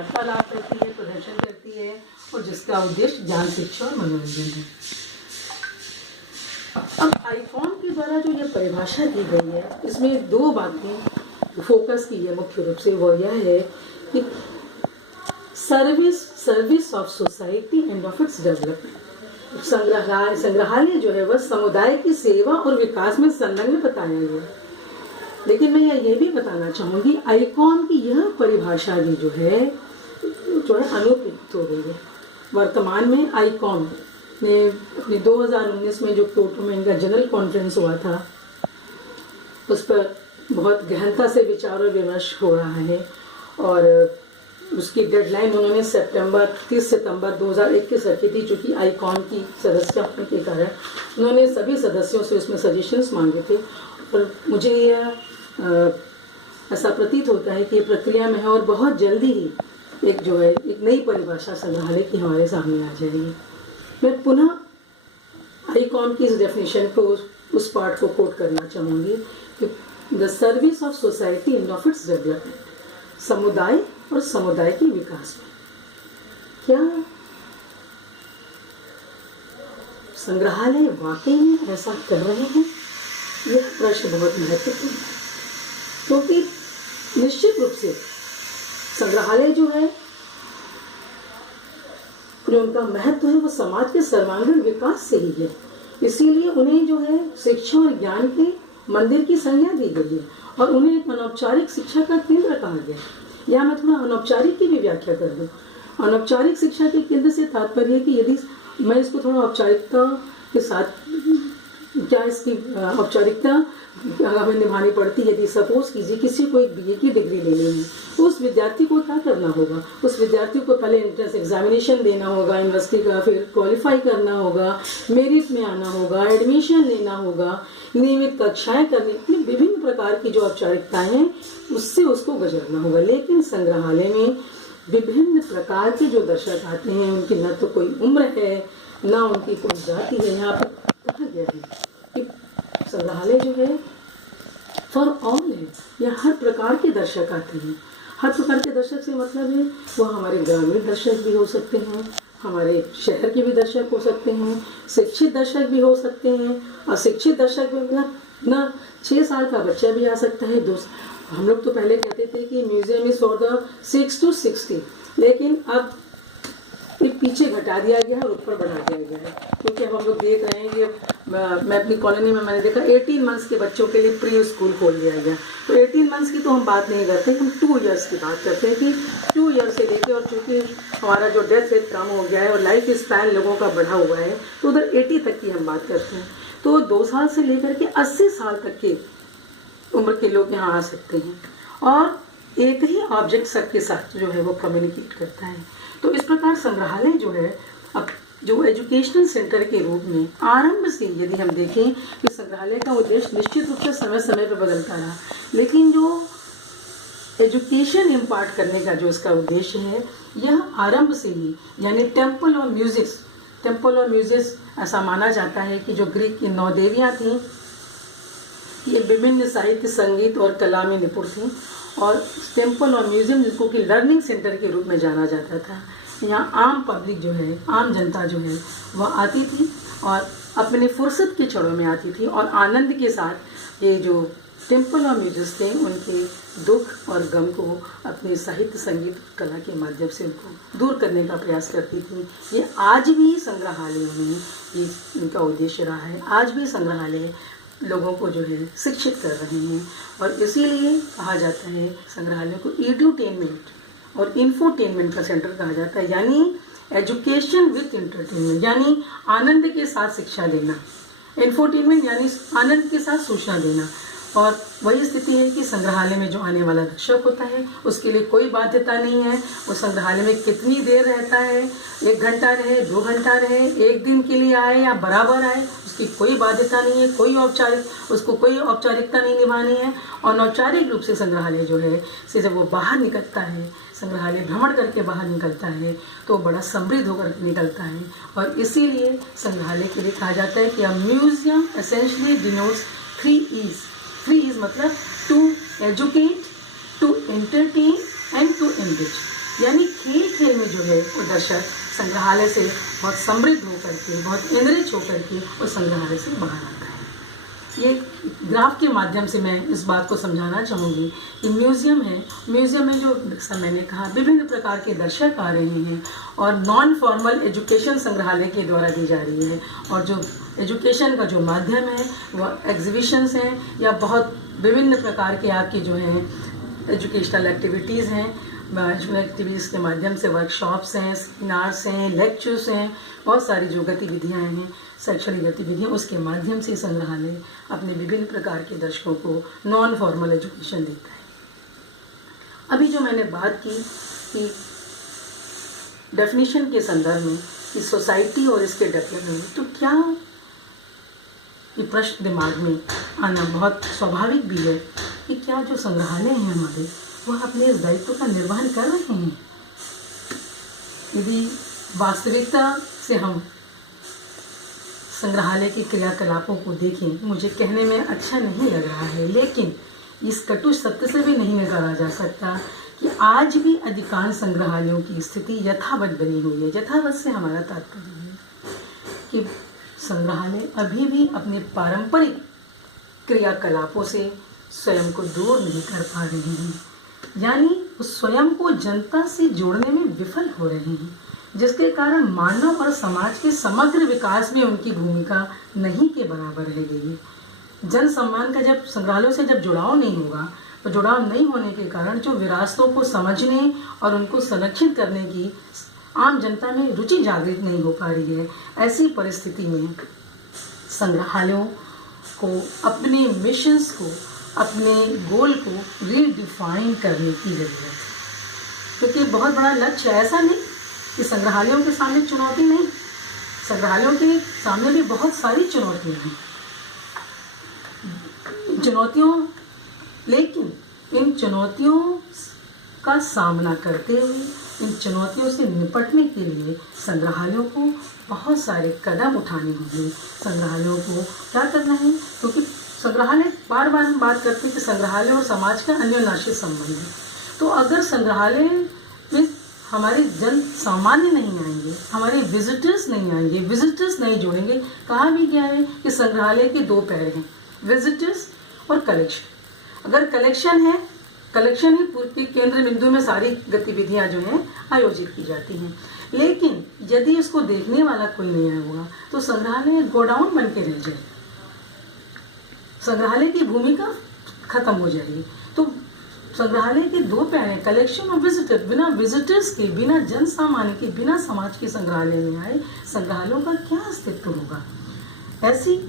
वार्तालाप करती है, प्रदर्शन करती है और जिसका उद्देश्य ज्ञान, शिक्षा और मनोरंजन है। अब आईकॉन के द्वारा जो ये परिभाषा दी गई है, इसमें दो बातें फोकस की है मुख्य रूप से। वो यह है कि service of society end of its development. संग्रहालय जो है वह समुदाय की सेवा और विकास में संलग्न बताया गया। लेकिन मैं ये भी बताना चाहूंगी, आइकॉन की यह परिभाषा भी जो है अनुपयुक्त हो गई है। वर्तमान में आइकॉन ने अपने 2019 में जो क्योटो में इनका जनरल कॉन्फ्रेंस हुआ था, उस पर बहुत गहनता से विचार और विमर्श हो रहा है और उसकी डेडलाइन उन्होंने 30 सितंबर 2021 रखी थी। चूँकि आइकॉन की सदस्य होने के कारण उन्होंने सभी सदस्यों से उसमें सजेशंस मांगे थे और मुझे यह ऐसा प्रतीत होता है कि ये प्रक्रिया में है और बहुत जल्दी ही एक नई परिभाषा संग्रहालय की हमारे सामने आ जाएगी। मैं पुनः आइकॉन की इस डेफिनेशन को, उस पार्ट को कोट करना चाहूँगी कि the service of society end of its development, समुदाय और समुदाय के विकास में। क्या संग्रहालय वाकई में ऐसा कर रहे हैं? यह प्रश्न बहुत महत्वपूर्ण है, क्योंकि निश्चित रूप से संग्रहालय जो है, जो उनका महत्व है, वो समाज के सर्वांगीण विकास से ही है। इसीलिए उन्हें जो है शिक्षा और ज्ञान के मंदिर की संज्ञा दी गई है और उन्हें एक अनौपचारिक शिक्षा का केंद्र कहा गया है। या मैं थोड़ा अनौपचारिक की भी व्याख्या कर दूं। अनौपचारिक शिक्षा के केंद्र से तात्पर्य है कि यदि मैं इसको थोड़ा औपचारिकता के साथ, क्या इसकी औपचारिकता हमें निभानी पड़ती है। यदि सपोज कीजिए किसी को एक BA की डिग्री लेनी है, तो उस विद्यार्थी को क्या करना होगा? उस विद्यार्थी को पहले एंट्रेंस एग्जामिनेशन देना होगा यूनिवर्सिटी का, फिर क्वालिफाई करना होगा, मेरिट में आना होगा, एडमिशन लेना होगा, नियमित कक्षाएं करनी, विभिन्न प्रकार की जो औपचारिकताएं हैं उससे उसको गुजरना होगा। लेकिन संग्रहालय में विभिन्न प्रकार के जो दर्शक आते हैं, उनकी न तो कोई उम्र है, न उनकी कोई जाति है। यहाँ पर कहा गया है कि संग्रहालय जो है फॉर ऑल है। यहाँ हर प्रकार के दर्शक आते हैं। हर प्रकार के दर्शक से मतलब है वो हमारे ग्रामीण दर्शक भी हो सकते हैं, हमारे शहर के भी दर्शक हो सकते हैं, शिक्षित दर्शक भी हो सकते हैं, अशिक्षित दर्शक भी, मतलब न 6 साल का बच्चा भी आ सकता है। हम लोग तो पहले कहते थे कि museum is for the 6 to 60, लेकिन अब पीछे घटा दिया गया है और ऊपर बढ़ा दिया गया है। क्योंकि अब हम लोग देख रहे हैं कि मैं अपनी कॉलोनी में मैंने देखा 18 मंथ्स के बच्चों के लिए प्री स्कूल खोल दिया गया। तो 18 मंथ्स की तो हम बात नहीं करते, हम 2 इयर्स की बात करते हैं कि 2 ईयर से लेके, और चूँकि हमारा जो डेथ रेट कम हो गया है और लाइफ स्पैन लोगों का बढ़ा हुआ है, तो उधर 80 तक की हम बात करते हैं। तो 2 साल से लेकर के 80 साल तक की उम्र के लोग यहाँ आ सकते हैं और एक ही ऑब्जेक्ट सबके साथ जो है वो कम्युनिकेट करता है। तो इस प्रकार संग्रहालय जो है, अब जो एजुकेशनल सेंटर के रूप में आरंभ से यदि हम देखें कि संग्रहालय का उद्देश्य निश्चित रूप से समय समय पर बदलता रहा, लेकिन जो एजुकेशन इम्पार्ट करने का जो इसका उद्देश्य है, यह आरंभ से ही, यानी टेम्पल ऑफ म्यूजिक ऐसा माना जाता है कि जो ग्रीक की 9 देवियाँ थीं, ये विभिन्न साहित्य, संगीत और कला में निपुण थीं और टेम्पल और म्यूजियम, जिसको कि लर्निंग सेंटर के रूप में जाना जाता था, यहाँ आम पब्लिक जो है, आम जनता जो है वह आती थी और अपने फुर्सत के क्षणों में आती थी और आनंद के साथ ये जो टेम्पल और म्यूजियम थे उनके दुख और गम को अपने साहित्य, संगीत, कला के माध्यम से उनको दूर करने का प्रयास करती थी। ये आज भी संग्रहालयों में ये इनका उद्देश्य रहा है। आज भी संग्रहालय लोगों को जो है शिक्षित कर रहे हैं और इसीलिए कहा जाता है संग्रहालय को एड्यूटेनमेंट और इन्फोटेनमेंट का सेंटर कहा जाता है, यानी एजुकेशन विथ इंटरटेनमेंट, यानी आनंद के साथ शिक्षा देना, इन्फोटेनमेंट यानी आनंद के साथ सूचना देना। और वही स्थिति है कि संग्रहालय में जो आने वाला दर्शक होता है उसके लिए कोई बाध्यता नहीं है, वो संग्रहालय में कितनी देर रहता है, 1 घंटा रहे, 2 घंटा रहे, 1 दिन के लिए आए या बराबर आए, उसकी कोई बाध्यता नहीं है, उसको कोई औपचारिकता नहीं निभानी है। अनौपचारिक रूप से संग्रहालय जो है से जब वो बाहर निकलता है, संग्रहालय भ्रमण करके बाहर निकलता है तो बड़ा समृद्ध होकर निकलता है। और इसीलिए संग्रहालय के लिए कहा जाता है कि a museum essentially denotes 3 E's। 3 E's मतलब to educate, to entertain and to enrich. यानी खेल खेल में जो है वो दर्शक संग्रहालय से बहुत समृद्ध होकर के, बहुत इनरिच होकर के वो संग्रहालय से बाहर आता है। ये ग्राफ के माध्यम से मैं इस बात को समझाना चाहूँगी कि म्यूज़ियम में जो जैसा मैंने कहा विभिन्न प्रकार के दर्शक आ रहे हैं और नॉन फॉर्मल एजुकेशन संग्रहालय के द्वारा दी जा रही है, और जो एजुकेशन का जो माध्यम है वह एग्जीबिशंस हैं या बहुत विभिन्न प्रकार के आपके जो हैं एजुकेशनल एक्टिविटीज़ हैं। एजुकेशनल एक्टिविटीज़ के माध्यम से वर्कशॉप्स हैं, सेमिनार्स हैं, लेक्चर्स हैं, बहुत सारी जो गतिविधियाँ हैं, शैक्षणिक गतिविधियाँ, उसके माध्यम से संग्रहालय अपने विभिन्न प्रकार के दर्शकों को नॉन फॉर्मल एजुकेशन देता है। अभी जो मैंने बात की कि डेफिनेशन के संदर्भ में कि सोसाइटी और इसके डेवलपमेंट, तो क्या ये प्रश्न दिमाग में आना बहुत स्वाभाविक भी है कि क्या जो संग्रहालय हैं हमारे वह अपने इस दायित्व का निर्वहन कर रहे हैं। यदि वास्तविकता से हम संग्रहालय के क्रियाकलापों को देखें, मुझे कहने में अच्छा नहीं लग रहा है, लेकिन इस कटु सत्य से भी नहीं नकारा जा सकता कि आज भी अधिकांश संग्रहालयों की स्थिति यथावत बनी हुई है। यथावत से हमारा तात्पर्य है कि संग्रहालय अभी भी अपने पारंपरिक क्रियाकलापों से स्वयं को दूर नहीं कर पा रहे हैं, यानी स्वयं को जनता से जोड़ने में विफल हो रहे हैं, जिसके कारण मानव और समाज के समग्र विकास में उनकी भूमिका नहीं के बराबर रह गई है। जन सम्मान का जब संग्रहालयों से जब जुड़ाव नहीं होगा, तो जुड़ाव नहीं होने के कारण जो विरासतों को समझने और उनको संरक्षित करने की आम जनता में रुचि जागृत नहीं हो पा रही है। ऐसी परिस्थिति में संग्रहालयों को अपने मिशंस को, अपने गोल को रीडिफाइन करने की ज़रूरत है, क्योंकि बहुत बड़ा लक्ष्य ऐसा नहीं कि संग्रहालयों के सामने चुनौती नहीं, संग्रहालयों के सामने भी बहुत सारी चुनौतियाँ हैं। लेकिन इन चुनौतियों का सामना करते हुए, इन चुनौतियों से निपटने के लिए संग्रहालयों को बहुत सारे कदम उठाने होंगे। संग्रहालयों को क्या करना है, क्योंकि संग्रहालय बार बार हम बात करते हैं कि संग्रहालय और समाज का अन्योन्याश्रित संबंध है। तो अगर संग्रहालय में हमारे जन सामान्य नहीं आएंगे, हमारे विजिटर्स नहीं आएंगे, विजिटर्स नहीं जोड़ेंगे, कहा भी गया है कि संग्रहालय के दो पैर हैं, विजिटर्स और कलेक्शन। अगर कलेक्शन है, कलेक्शन ही पूरे केंद्र बिंदु में सारी गतिविधियां जो हैं आयोजित की जाती हैं। लेकिन यदि इसको देखने वाला कोई नहीं होगा तो संग्रहालय गोडाउन बन के रह जाएगा, संग्रहालय की भूमिका खत्म हो जाएगी। तो संग्रहालय के दो पैर हैं, कलेक्शन और विजिटर। बिना विजिटर्स के, बिना जन सामान्य के, बिना समाज के संग्रहालय में आए संग्रहालयों का क्या अस्तित्व होगा। ऐसी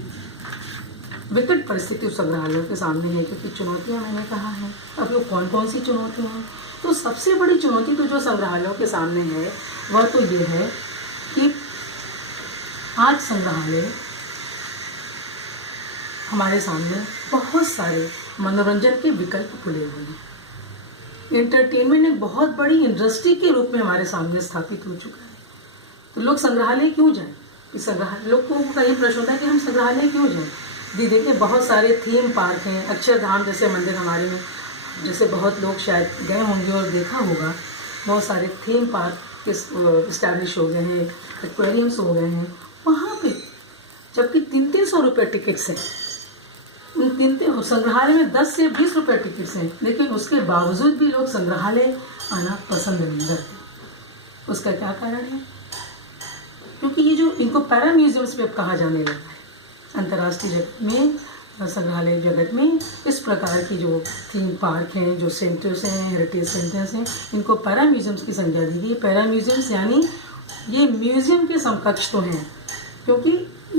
विकट परिस्थिति संग्रहालयों के सामने है, क्योंकि चुनौतियां मैंने कहा है। अब वो कौन कौन सी चुनौतियां हैं, तो सबसे बड़ी चुनौती तो जो संग्रहालयों के सामने है वह तो ये है कि आज संग्रहालय हमारे सामने बहुत सारे मनोरंजन के विकल्प खुले हुए हैं। एंटरटेनमेंट एक बहुत बड़ी इंडस्ट्री के रूप में हमारे सामने स्थापित हो चुका है। तो लोग संग्रहालय क्यों जाएं? इस संग्रहालय लोगों का ये प्रश्न होता है कि हम संग्रहालय क्यों जाएं? देखिए बहुत सारे थीम पार्क हैं, अक्षरधाम जैसे मंदिर हमारे में, जैसे बहुत लोग शायद गए होंगे और देखा होगा, बहुत सारे थीम पार्क इस्टेब्लिश हो गए हैं, एक्वेरियम्स हो गए हैं वहाँ पे, जबकि 300 रुपये टिकट्स हैं। उन संग्रहालय में 10 से 20 रुपये टिकट्स हैं, लेकिन उसके बावजूद भी लोग संग्रहालय आना पसंद नहीं करते। उसका क्या कारण है? क्योंकि ये जो इनको पैरा म्यूजियम्स भी अब कहा जाने लगा है। अंतर्राष्ट्रीय जगत में, संग्रहालय जगत में इस प्रकार की जो थीम पार्क हैं, जो सेंटर्स हैं, हेरिटेज सेंटर्स हैं, इनको पैरा म्यूजियम्स की संज्ञा दी गई। पैरा म्यूजियम्स यानी ये म्यूजियम के समकक्ष तो हैं, क्योंकि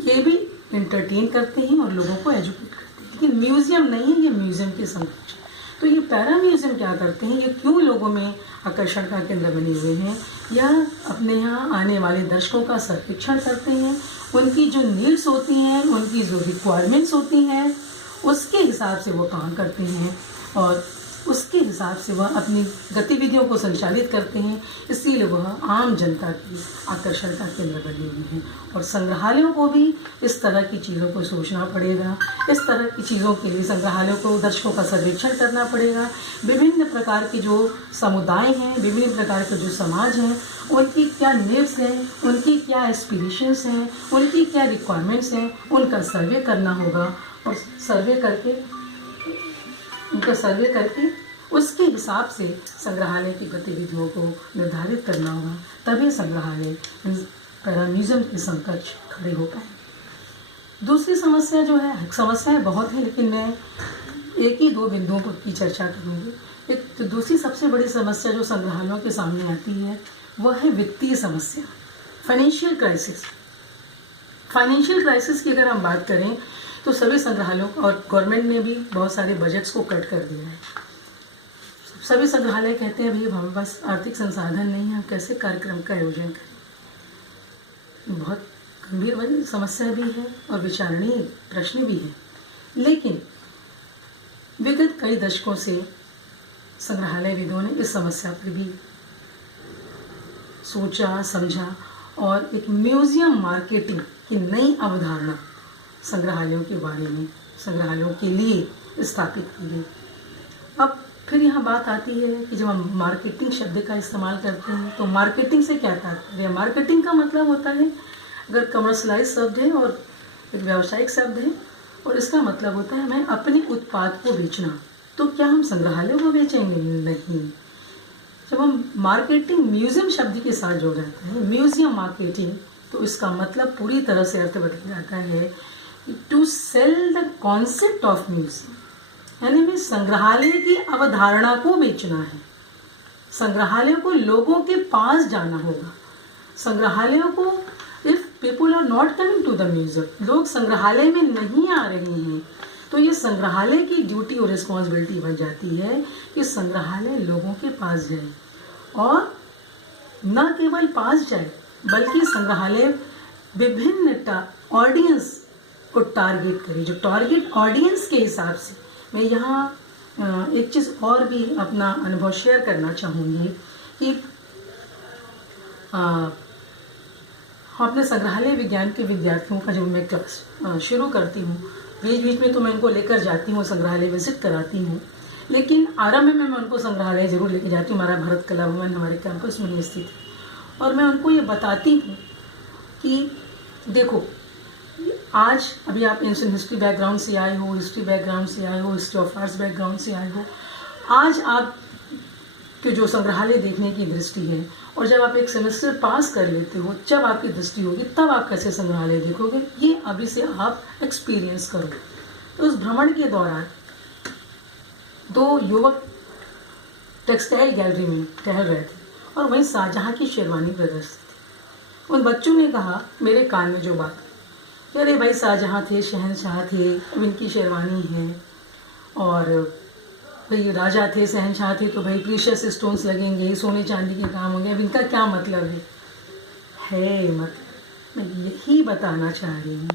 ये भी एंटरटेन करते हैं और लोगों को एजुकेट करते हैं, लेकिन म्यूजियम नहीं है, ये म्यूजियम के समकक्ष। तो ये पैरा म्यूजियम क्या करते हैं, ये क्यों लोगों में आकर्षण का केंद्र बने हुए हैं, या अपने यहाँ आने वाले दर्शकों का सर्वेक्षण करते हैं, उनकी जो नीड्स होती हैं, उनकी जो रिक्वायरमेंट्स होती हैं, उसके हिसाब से वो काम करते हैं और उसके हिसाब से वह अपनी गतिविधियों को संचालित करते हैं, इसीलिए वह आम जनता की आकर्षण का केंद्र बने हुए हैं। और संग्रहालयों को भी इस तरह की चीज़ों को सोचना पड़ेगा, इस तरह की चीज़ों के लिए संग्रहालयों को दर्शकों का सर्वेक्षण करना पड़ेगा। विभिन्न प्रकार के जो समुदाय हैं, विभिन्न प्रकार के जो समाज हैं, उनकी क्या नीड्स हैं, उनकी क्या एस्पिरेशंस हैं, उनकी क्या रिक्वायरमेंट्स हैं, उनका सर्वे करना होगा। और सर्वे करके उसके हिसाब से संग्रहालय की गतिविधियों को निर्धारित करना होगा, तभी संग्रहालय म्यूजियम के समकक्ष खड़े हो पाए। दूसरी समस्या जो है, समस्याएं बहुत हैं लेकिन मैं एक ही दो बिंदुओं पर की चर्चा करूँगी। एक तो दूसरी सबसे बड़ी समस्या जो संग्रहालयों के सामने आती है वह है वित्तीय समस्या, फाइनेंशियल क्राइसिस। फाइनेंशियल क्राइसिस की अगर हम बात करें तो सभी संग्रहालयों और गवर्नमेंट ने भी बहुत सारे बजट्स को कट कर दिया है। सभी संग्रहालय कहते हैं भाई हमारे पास आर्थिक संसाधन नहीं है, हम कैसे कार्यक्रम का आयोजन करें। बहुत गंभीर समस्या भी है और विचारणीय प्रश्न भी है। लेकिन विगत कई दशकों से संग्रहालयविदों ने इस समस्या पर भी सोचा, समझा और एक म्यूजियम मार्केटिंग की नई अवधारणा संग्रहालयों के बारे में, संग्रहालयों के लिए स्थापित की गई। अब फिर यहाँ बात आती है कि जब हम मार्केटिंग शब्द का इस्तेमाल करते हैं तो मार्केटिंग से क्या तात्पर्य है। मार्केटिंग का मतलब होता है, अगर कमर्शलाइज शब्द है और एक व्यावसायिक शब्द है, और इसका मतलब होता है मैं अपने उत्पाद को बेचना। तो क्या हम संग्रहालयों को बेचेंगे? नहीं। जब हम मार्केटिंग म्यूजियम शब्द के साथ जोड़ जाते हैं, म्यूजियम मार्केटिंग, तो इसका मतलब पूरी तरह से अर्थ बदल जाता है to sell the concept of museum, यानी मैं संग्रहालय की अवधारणा को बेचना है। संग्रहालयों को लोगों के पास जाना होगा। संग्रहालयों को, if people are not coming to the museum, लोग संग्रहालय में नहीं आ रहे हैं, तो ये संग्रहालय की ड्यूटी और रिस्पॉन्सिबिलिटी बन जाती है कि संग्रहालय लोगों के पास जाए, और न केवल पास जाए बल्कि संग्रहालय विभिन्न ऑडियंस को टारगेट करे। जो टारगेट ऑडियंस के हिसाब से मैं यहाँ एक चीज़ और भी अपना अनुभव शेयर करना चाहूँगी कि हम अपने संग्रहालय विज्ञान के विद्यार्थियों का जब मैं क्लास शुरू करती हूँ, बीच बीच में तो मैं उनको लेकर जाती हूँ, संग्रहालय विजिट कराती हूँ, लेकिन आरंभ में मैं उनको संग्रहालय ज़रूर लेके जाती हूँ। हमारा भारत कला भवन हमारे कैंपस में स्थित है, और मैं उनको ये बताती हूँ कि देखो, आज अभी आप एंशिएंट हिस्ट्री बैकग्राउंड से आए हो, हिस्ट्री बैकग्राउंड से आए हो, हिस्ट्री ऑफ आर्ट्स बैकग्राउंड से आए हो, आज आप कि जो संग्रहालय देखने की दृष्टि है, और जब आप एक सेमेस्टर पास कर लेते हो, जब आपकी दृष्टि होगी तब आप कैसे संग्रहालय देखोगे, ये अभी से आप एक्सपीरियंस करो। तो उस भ्रमण के दौरान दो युवक टेक्सटाइल गैलरी में टहल रहे थे और वहीं शाहजहाँ की शेरवानी प्रदर्शित थी। उन बच्चों ने कहा मेरे कान में जो बात, अरे भाई शाहजहाँ थे, शहनशाह थे, अब इनकी शेरवानी है, और भाई राजा थे, शहनशाह थे, तो भाई प्रीशियस स्टोन्स लगेंगे, सोने चांदी के काम होंगे, अब इनका क्या मतलब है मतलब मैं यही बताना चाह रही हूँ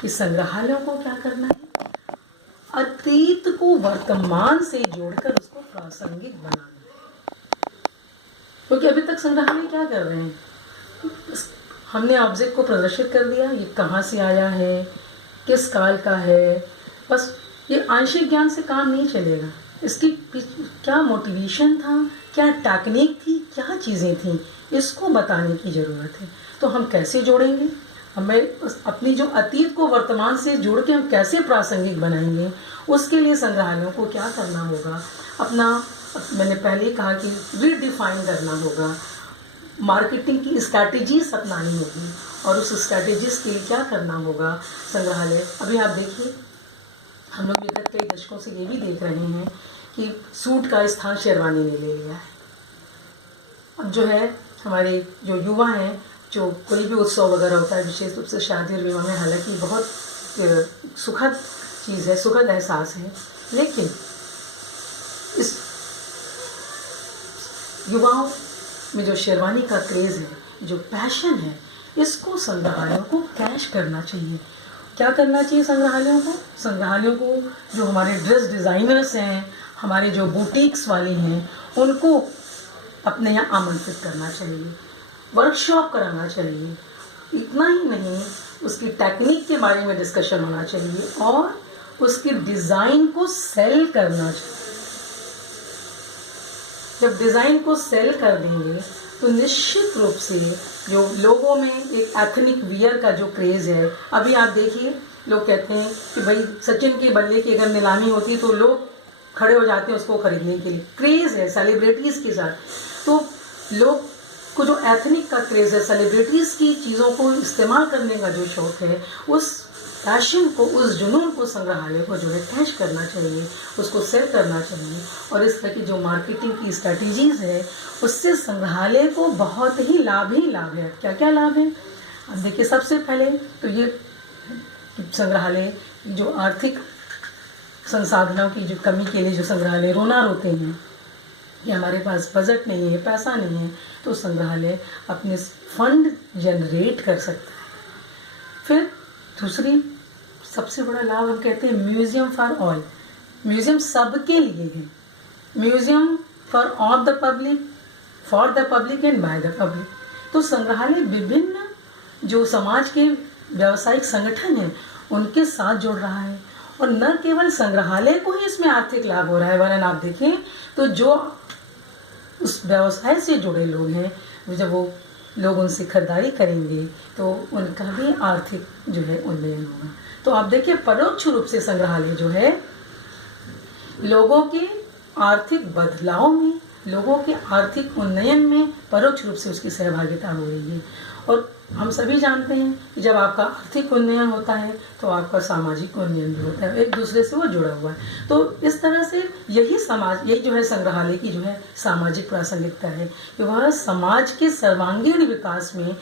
कि संग्रहालयों को क्या करना है, अतीत को वर्तमान से जोड़कर उसको प्रासंगिक बनाना है। क्योंकि अभी तक संग्रहालय क्या कर रहे हैं, हमने ऑब्जेक्ट को प्रदर्शित कर दिया, ये कहाँ से आया है, किस काल का है, बस ये आंशिक ज्ञान से काम नहीं चलेगा। इसकी क्या मोटिवेशन था, क्या टेक्निक थी, क्या चीज़ें थी, इसको बताने की ज़रूरत है। तो हम कैसे जोड़ेंगे, हमें अपनी जो अतीत को वर्तमान से जोड़ के हम कैसे प्रासंगिक बनाएंगे, उसके लिए संग्रहालयों को क्या करना होगा, अपना, मैंने पहले ही कहा कि रीडिफाइन करना होगा, मार्केटिंग की स्ट्रैटेजीज अपनानी होगी, और उस स्ट्रैटेजीज के लिए क्या करना होगा संग्रहालय। अभी आप देखिए, हम लोग विगत कई दशकों से ये भी देख रहे हैं कि सूट का स्थान शेरवानी ने ले लिया है। अब जो है हमारे जो युवा हैं, जो कोई भी उत्सव वगैरह होता है, विशेष रूप से शादी और विवाह में, हालांकि बहुत सुखद चीज़ है, सुखद एहसास है, लेकिन इस युवाओं में जो शेरवानी का क्रेज़ है, जो पैशन है, इसको संग्रहालयों को कैश करना चाहिए। क्या करना चाहिए संग्रहालयों को? संग्रहालयों को जो हमारे ड्रेस डिज़ाइनर्स हैं, हमारे जो बुटीक्स वाले हैं उनको अपने यहाँ आमंत्रित करना चाहिए, वर्कशॉप कराना चाहिए। इतना ही नहीं, उसकी टेक्निक के बारे में डिस्कशन होना चाहिए और उसके डिज़ाइन को सेल करना चाहिए। जब डिज़ाइन को सेल कर देंगे तो निश्चित रूप से जो लोगों में एक एथनिक वियर का जो क्रेज़ है, अभी आप देखिए लोग कहते हैं कि भाई सचिन के बल्ले की अगर नीलामी होती है तो लोग खड़े हो जाते हैं उसको खरीदने के लिए। क्रेज़ है सेलिब्रिटीज़ के साथ, तो लोग को जो एथनिक का क्रेज़ है, सेलिब्रिटीज़ की चीज़ों को इस्तेमाल करने का जो शौक़ है, उस पैशन को, उस जुनून को संग्रहालय को जो है कैच करना चाहिए, उसको सेल करना चाहिए। और इस तरह की जो मार्केटिंग की स्ट्रैटेजीज़ है उससे संग्रहालय को बहुत ही लाभ है। क्या क्या लाभ है? अब देखिए, सबसे पहले तो ये संग्रहालय जो आर्थिक संसाधनों की जो कमी के लिए जो संग्रहालय रोना रोते हैं कि हमारे पास बजट नहीं है, पैसा नहीं है, तो संग्रहालय अपने फंड जनरेट कर सकता है। फिर दूसरी सबसे बड़ा लाभ हम कहते हैं म्यूज़ियम फॉर ऑल। म्यूज़ियम सबके लिए है, museum for all the public, for the public and by the public. तो संग्रहालय विभिन्न जो समाज के व्यावसायिक संगठन हैं उनके साथ जुड़ रहा है, और न केवल संग्रहालय को ही इसमें आर्थिक लाभ हो रहा है, वरन आप देखें तो जो उस व्यवसाय से जुड़े लोग हैं, जब वो लोग उनसे खरीदारी करेंगे तो उनका भी आर्थिक जो है उन्नयन होगा। तो आप देखिए, परोक्ष रूप से संग्रहालय जो है लोगों के आर्थिक बदलाव में, लोगों के आर्थिक उन्नयन में परोक्ष रूप से उसकी सहभागिता हो रही है। और हम सभी जानते हैं कि जब आपका आर्थिक उन्नयन होता है तो आपका सामाजिक उन्नयन भी होता है, एक दूसरे से वो जुड़ा हुआ है। तो इस तरह से यही जो है संग्रहालय की जो है सामाजिक प्रासंगिकता है कि वह समाज के सर्वांगीण विकास में।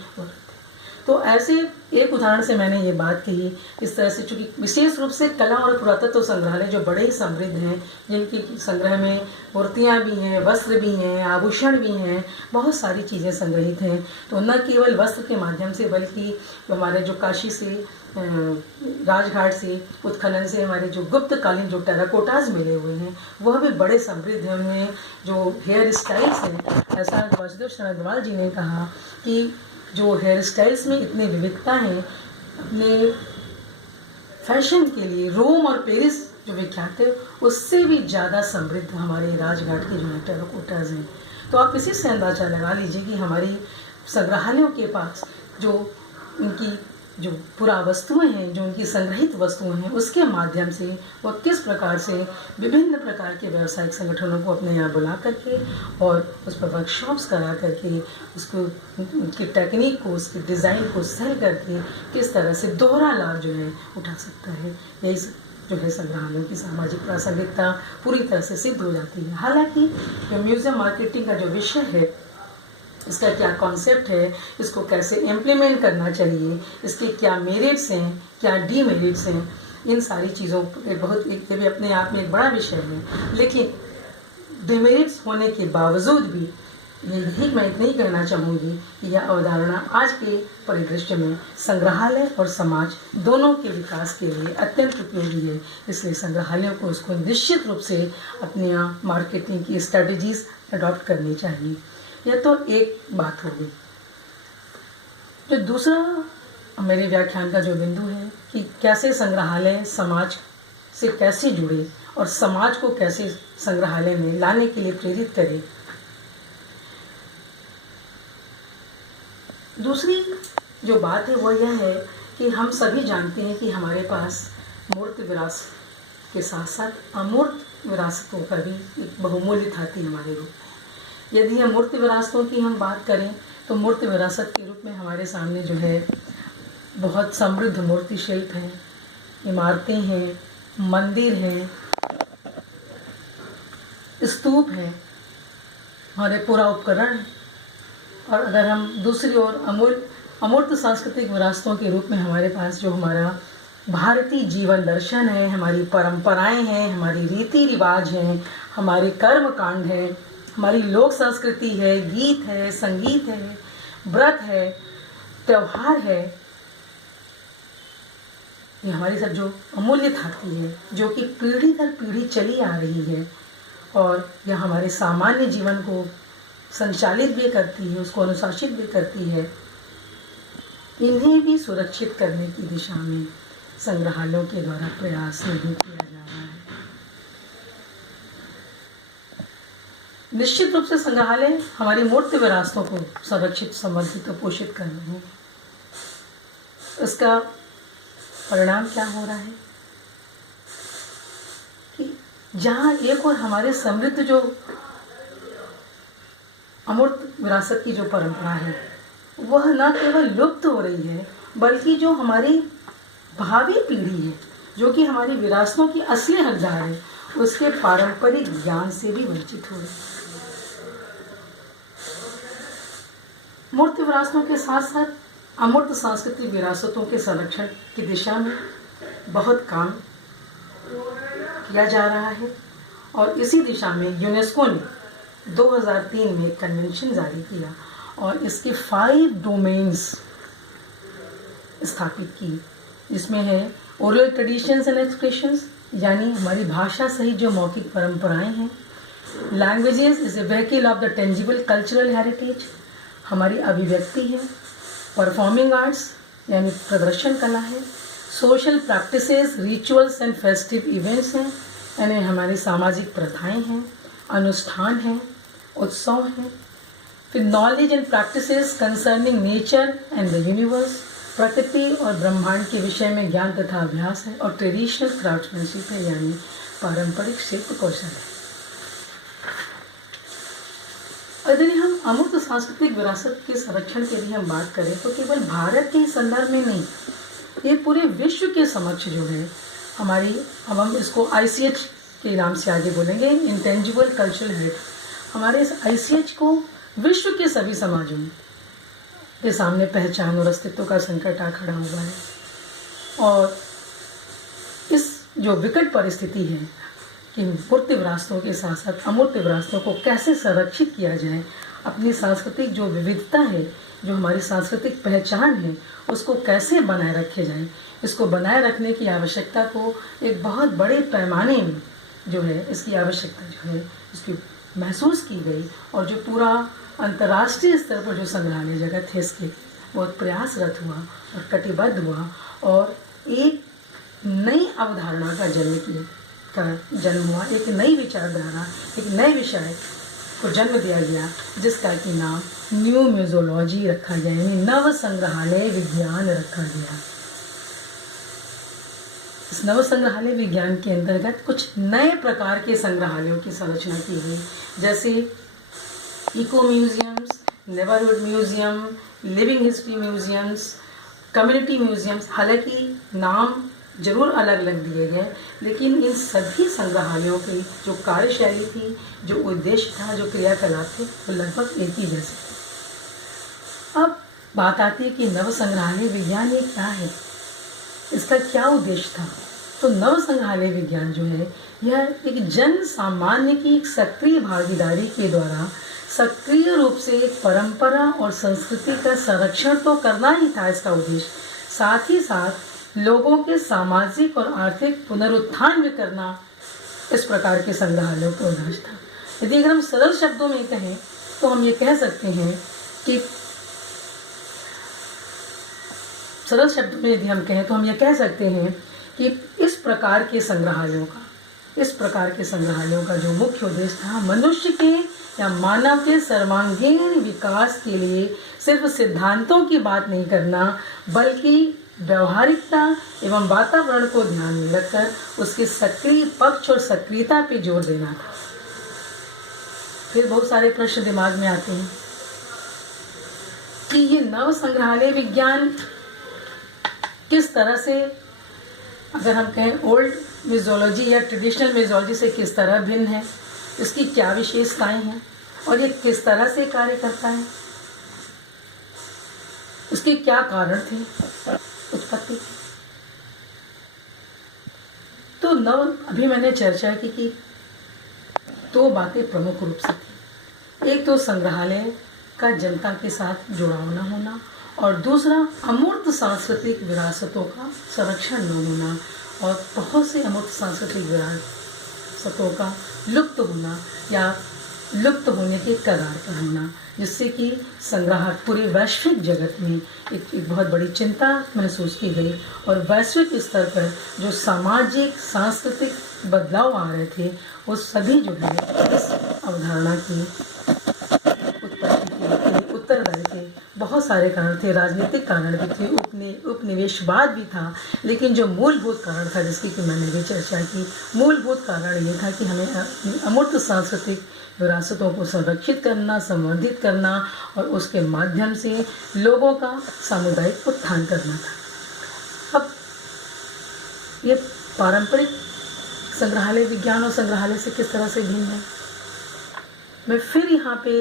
तो ऐसे एक उदाहरण से मैंने ये बात कही, इस तरह से चूँकि विशेष रूप से कला और पुरातत्व संग्रहालय जो बड़े ही समृद्ध हैं, जिनकी संग्रह में मूर्तियाँ भी हैं, वस्त्र भी हैं, आभूषण भी हैं, बहुत सारी चीज़ें संग्रहित हैं। तो न केवल वस्त्र के माध्यम से, बल्कि हमारे जो काशी से, राजघाट से, उत्खनन से हमारे जो गुप्तकालीन जो टेराकोटाज मिले हुए हैं वह भी बड़े समृद्ध हैं। उनमें जो हेयर स्टाइल्स हैं, ऐसा वासुदेव शरणदवाल जी ने कहा कि जो हेयर स्टाइल्स में इतनी विविधता है, अपने फैशन के लिए रोम और पेरिस जो विख्यात है उससे भी ज़्यादा समृद्ध हमारे राजघाट के जो है टेराकोटाज हैं। तो आप इसी से अंदाज़ा लगा लीजिए कि हमारी संग्रहालयों के पास जो उनकी जो पुरावस्तुएं हैं, जो उनकी संग्रहित वस्तुएं हैं, उसके माध्यम से वो किस प्रकार से विभिन्न प्रकार के व्यावसायिक संगठनों को अपने यहाँ बुला करके और उस पर वर्कशॉप्स करा करके उसको, उनकी टेक्निक को, उसके डिज़ाइन को सेल करके किस तरह से दोहरा लाभ जो है उठा सकता है। यही जो है संग्रहालयों की सामाजिक प्रासंगिकता पूरी तरह से सिद्ध हो जाती है। हालांकि जो म्यूज़ियम मार्केटिंग का जो विषय है, इसका क्या कॉन्सेप्ट है, इसको कैसे इम्प्लीमेंट करना चाहिए, इसके क्या मेरिट्स हैं, क्या डीमेरिट्स हैं, इन सारी चीज़ों पर बहुत एक भी अपने आप में एक बड़ा विषय है। लेकिन डीमेरिट्स होने के बावजूद भी यही मैं इतना ही कहना चाहूँगी कि यह अवधारणा आज के परिदृश्य में संग्रहालय और समाज दोनों के विकास के लिए अत्यंत उपयोगी है। इसलिए संग्रहालयों को उसको निश्चित रूप से अपने यहाँ मार्केटिंग की स्ट्रेटजीज अडॉप्ट करनी चाहिए। यह तो एक बात होगी। जो दूसरा मेरे व्याख्यान का जो बिंदु है कि कैसे संग्रहालय समाज से कैसे जुड़े और समाज को कैसे संग्रहालय में लाने के लिए प्रेरित करे। दूसरी जो बात है वह यह है कि हम सभी जानते हैं कि हमारे पास मूर्त विरासत के साथ साथ अमूर्त विरासतों का भी एक बहुमूल्य धाती हमारे रूप में। यदि हम मूर्त विरासतों की हम बात करें तो मूर्त विरासत के रूप में हमारे सामने जो है बहुत समृद्ध मूर्ति शिल्प हैं, इमारतें हैं, मंदिर हैं, स्तूप हैं, हमारे पूरा उपकरण है। और अगर हम दूसरी ओर अमूर्त सांस्कृतिक विरासतों के रूप में हमारे पास जो हमारा भारतीय जीवन दर्शन है, हमारी परंपराएं हैं, हमारी रीति रिवाज हैं, हमारे कर्म कांड हैं, हमारी लोक संस्कृति है, गीत है, संगीत है, व्रत है, त्यौहार है, ये हमारी सब जो अमूल्य धाती है, जो कि पीढ़ी दर पीढ़ी चली आ रही है, और यह हमारे सामान्य जीवन को संचालित भी करती है, उसको अनुशासित भी करती है। इन्हें भी सुरक्षित करने की दिशा में संग्रहालयों के द्वारा प्रयास नहीं किया जा रहा है। निश्चित रूप से संग्रहालय हमारी मूर्त विरासतों को संरक्षित, संवर्धित और पोषित कर रहे हैं। इसका परिणाम क्या हो रहा है कि जहाँ एक और हमारे समृद्ध जो अमूर्त विरासत की जो परंपरा है वह न केवल लुप्त हो रही है, बल्कि जो हमारी भावी पीढ़ी है, जो कि हमारी विरासतों की असली हकदार है, उसके पारंपरिक ज्ञान से भी वंचित हो रही है। मूर्त विरासतों के साथ साथ अमूर्त सांस्कृतिक विरासतों के संरक्षण की दिशा में बहुत काम किया जा रहा है और इसी दिशा में यूनेस्को ने 2003 में एक कन्वेंशन जारी किया और इसके 5 डोमेन्स स्थापित की, जिसमें है ओरल ट्रेडिशंस एंड एक्सप्रेशंस, यानी हमारी भाषा सहित जो मौखिक परंपराएं हैं। Languages is a vehicle of the tangible cultural heritage, हमारी अभिव्यक्ति है। परफॉर्मिंग आर्ट्स यानी प्रदर्शन कला है। Social practices, rituals and festive events हैं, यानी हमारी सामाजिक प्रथाएं हैं, अनुष्ठान हैं, उत्सव हैं। फिर knowledge and practices concerning nature and the universe, प्रकृति और ब्रह्मांड के विषय में ज्ञान तथा अभ्यास है। और ट्रेडिशनल क्राफ्ट्समैनशिप है, यानी पारंपरिक शिल्प कौशल है। यदि हम अमूर्त सांस्कृतिक विरासत के संरक्षण के लिए हम बात करें तो केवल भारत के संदर्भ में नहीं, ये पूरे विश्व के समक्ष जो है हमारी, अब हम इसको ICH के नाम से आगे बोलेंगे, इंटेंजिबल कल्चरल हेरिटेज। हमारे इस ICH को विश्व के सभी समाजों के सामने पहचान और अस्तित्व का संकट आ खड़ा हुआ है। और इस जो विकट परिस्थिति है कि मूर्त विरासतों के साथ साथ अमूर्त विरासतों को कैसे संरक्षित किया जाए, अपनी सांस्कृतिक जो विविधता है, जो हमारी सांस्कृतिक पहचान है, उसको कैसे बनाए रखे जाए, इसको बनाए रखने की आवश्यकता को एक बहुत बड़े पैमाने में जो है इसकी आवश्यकता जो है इसकी महसूस की गई। और जो पूरा अंतर्राष्ट्रीय स्तर पर जो संग्रहालय जगत है इसके बहुत प्रयासरत हुआ और कटिबद्ध हुआ और एक नई अवधारणा का जन्म हुआ, एक नई विचारधारा, एक नए विषय को जन्म दिया गया, जिसका कि नाम न्यू म्यूजियोलॉजी रखा गया, यानी नव संग्रहालय विज्ञान रखा गया। इस नव संग्रहालय विज्ञान के अंतर्गत कुछ नए प्रकार के संग्रहालयों की संरचना की गई, जैसे eco museums, neighbourhood museum, living history museums, community museums. हालांकि नाम जरूर अलग अलग दिए गए, लेकिन इन सभी संग्रहालयों की जो कार्यशैली थी, जो उद्देश्य था, जो क्रियाकलाप थे, वो लगभग एक ही जैसे। अब बात आती है कि नव संग्रहालय विज्ञान ये क्या है, इसका क्या उद्देश्य था। तो नव संग्रहालय विज्ञान जो है यह एक जन सामान्य की एक सक्रिय भागीदारी के द्वारा सक्रिय रूप से एक परंपरा और संस्कृति का संरक्षण तो करना ही था इसका उद्देश्य, साथ ही साथ लोगों के सामाजिक और आर्थिक पुनरुत्थान भी करना इस प्रकार के संग्रहालयों का उद्देश्य था। यदि अगर हम सरल शब्दों में कहें तो हम ये कह सकते हैं कि सरल शब्दों में यदि हम कहें तो हम ये कह सकते हैं कि इस प्रकार के संग्रहालयों का जो मुख्य उद्देश्य था, मनुष्य के या मानव के सर्वांगीण विकास के लिए सिर्फ सिद्धांतों की बात नहीं करना, बल्कि व्यवहारिकता एवं वातावरण को ध्यान में रखकर उसके सक्रिय पक्ष और सक्रियता पे जोर देना था। फिर बहुत सारे प्रश्न दिमाग में आते हैं कि ये नव संग्रहालय विज्ञान किस तरह से, अगर हम कहें ओल्ड म्यूजियोलॉजी या ट्रेडिशनल म्यूजियोलॉजी से किस तरह भिन्न है, इसकी क्या विशेषताएं हैं और ये किस तरह से कार्य करता है, उसके क्या कारण थे उत्पत्ति। तो अभी मैंने चर्चा की कि दो बातें प्रमुख रूप से थी। एक तो संग्रहालय का जनता के साथ जुड़ाव न होना और दूसरा अमूर्त सांस्कृतिक विरासतों का संरक्षण न होना। और बहुत से अमूर्त सांस्कृतिक विरासतों का लुप्त होना या लुप्त होने के कगार पर होना, जिससे कि संग्रहालय पूरे वैश्विक जगत में एक बहुत बड़ी चिंता महसूस की गई। और वैश्विक स्तर पर जो सामाजिक सांस्कृतिक बदलाव आ रहे थे, वो सभी जो है इस अवधारणा की उत्पत्ति के उत्तरदायी थे। बहुत सारे कारण थे, राजनीतिक कारण भी थे, उपनिवेशवाद भी था, लेकिन जो मूलभूत कारण था, जिसकी कि मैंने भी चर्चा की, मूलभूत कारण ये था कि हमें अपनी अमूर्त सांस्कृतिक विरासतों को संरक्षित करना, संवर्धित करना और उसके माध्यम से लोगों का सामुदायिक उत्थान करना था। अब ये पारंपरिक संग्रहालय विज्ञान और संग्रहालय से किस तरह से भिन्न है, मैं फिर यहाँ पे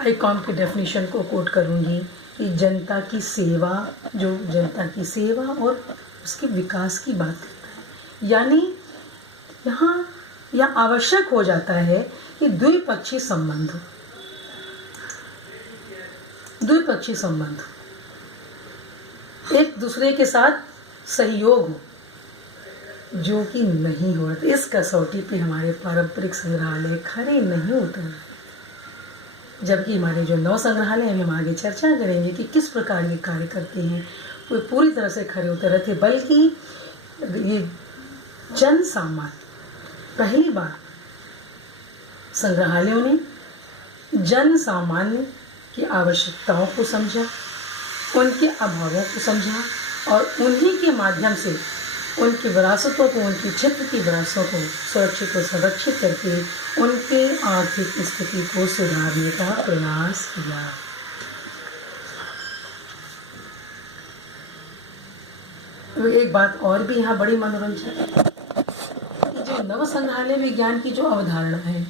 आईकॉम की डेफिनेशन को कोट करूँगी कि जनता की सेवा, जो जनता की सेवा और उसके विकास की बात करता है। यानी यहाँ यह आवश्यक हो जाता है कि द्विपक्षीय संबंध एक दूसरे के साथ सहयोग हो, जो कि नहीं हो रहा। इस कसौटी पे हमारे पारंपरिक संग्रहालय खरे नहीं उतर रहे, जबकि हमारे जो 9 संग्रहालय हैं, हम आगे चर्चा करेंगे कि किस प्रकार ये कार्य करते हैं, वो पूरी तरह से खरे उतर रहे थे। बल्कि ये जन सामान्य, पहली बार संग्रहालयों ने जन सामान्य की आवश्यकताओं को समझा, उनके अभावों को समझा और उन्हीं के माध्यम से उनकी विरासतों को, उनकी क्षेत्र की विरासतों को सुरक्षित और संरक्षित करके उनके आर्थिक स्थिति को सुधारने का प्रयास किया। एक बात और भी यहाँ बड़ी मनोरंजक है कि जो नव संग्रहालय विज्ञान की जो अवधारणा है,